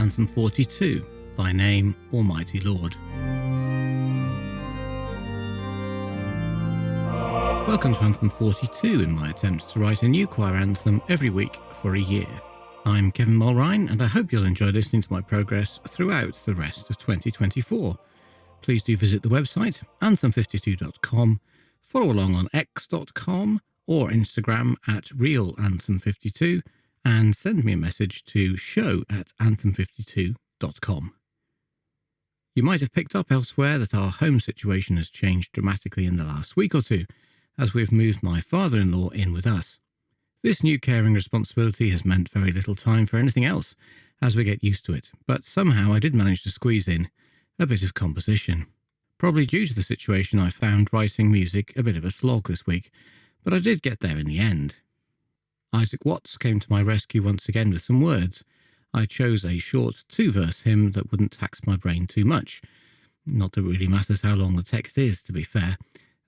Anthem 42, Thy Name, Almighty Lord. Welcome to Anthem 42 in my attempt to write a new choir anthem every week for a year. I'm Kevin Mulrine, and I hope you'll enjoy listening to my progress throughout the rest of 2024. Please do visit the website, anthem52.com, follow along on x.com or Instagram at realanthem52, and send me a message to show@anthem52.com. You might have picked up elsewhere that our home situation has changed dramatically in the last week or two, as we've moved my father-in-law in with us. This new caring responsibility has meant very little time for anything else as we get used to it, but somehow I did manage to squeeze in a bit of composition. Probably due to the situation, I found writing music a bit of a slog this week, but I did get there in the end. Isaac Watts came to my rescue once again with some words. I chose a short 2-verse hymn that wouldn't tax my brain too much. Not that it really matters how long the text is, to be fair.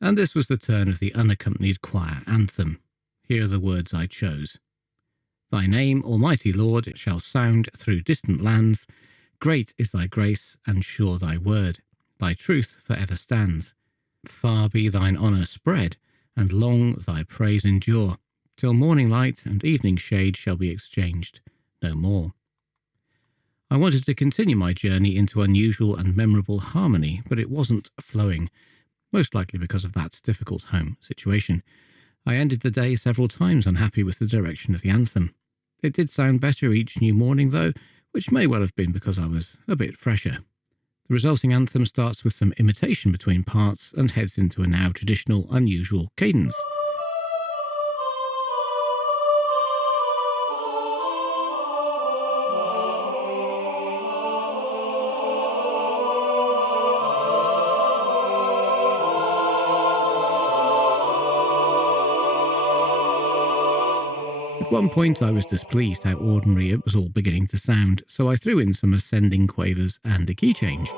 And this was the turn of the unaccompanied choir anthem. Here are the words I chose. Thy name, Almighty Lord, shall sound through distant lands. Great is thy grace, and sure thy word. Thy truth forever stands. Far be thine honour spread, and long thy praise endure, till morning light and evening shade shall be exchanged no more. I wanted to continue my journey into unusual and memorable harmony, but it wasn't flowing, most likely because of that difficult home situation. I ended the day several times unhappy with the direction of the anthem. It did sound better each new morning, though, which may well have been because I was a bit fresher. The resulting anthem starts with some imitation between parts and heads into a now traditional, unusual cadence. At one point I was displeased how ordinary it was all beginning to sound, so I threw in some ascending quavers and a key change.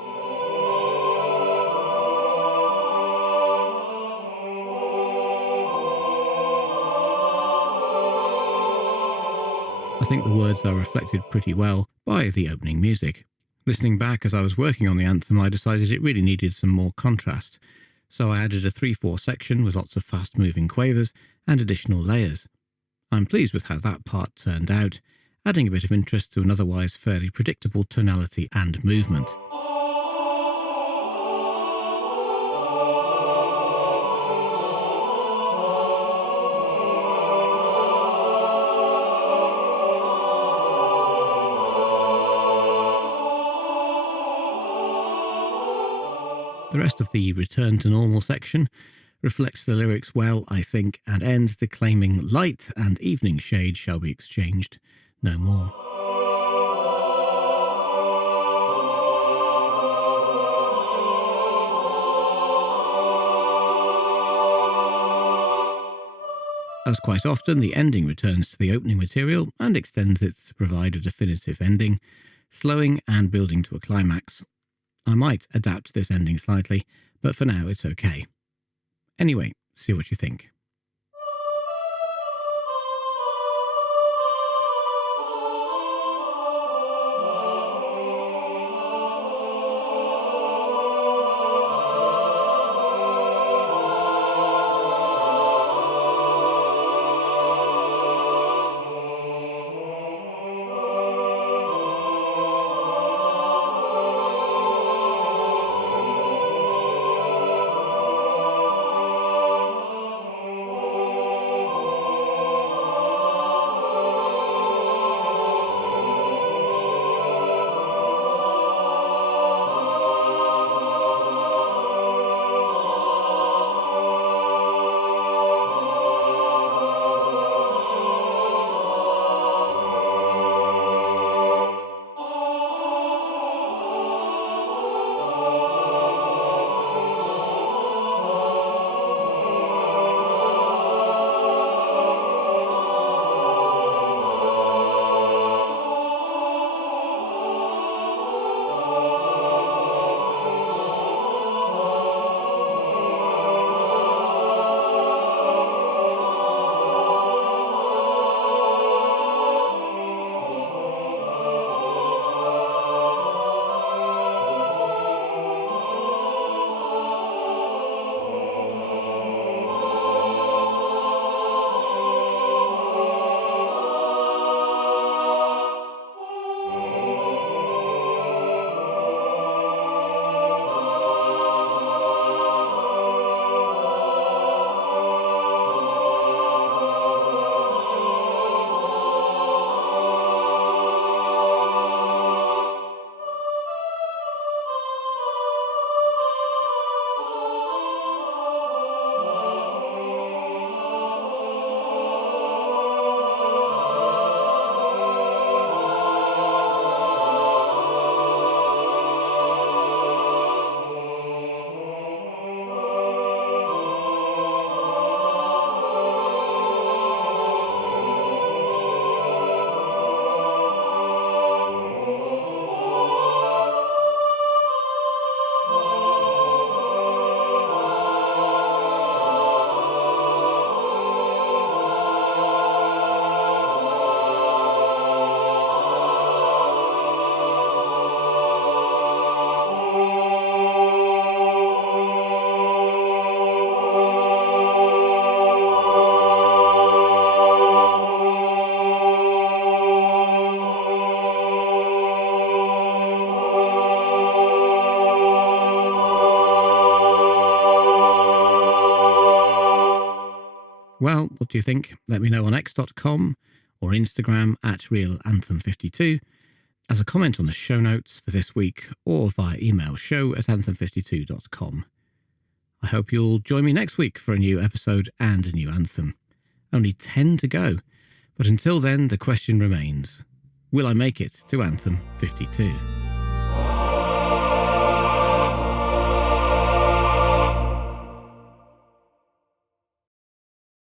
I think the words are reflected pretty well by the opening music. Listening back as I was working on the anthem, I decided it really needed some more contrast, so I added a 3/4 section with lots of fast-moving quavers and additional layers. I'm pleased with how that part turned out, adding a bit of interest to an otherwise fairly predictable tonality and movement. The rest of the return to normal section reflects the lyrics well, I think, and ends declaiming, light and evening shade shall be exchanged no more. As quite often, the ending returns to the opening material and extends it to provide a definitive ending, slowing and building to a climax. I might adapt this ending slightly, but for now it's okay. Anyway, see what you think. Well, what do you think? Let me know on x.com or Instagram at realanthem52, as a comment on the show notes for this week, or via email show@anthem52.com. I hope you'll join me next week for a new episode and a new anthem. Only 10 to go, but until then the question remains, will I make it to Anthem 52?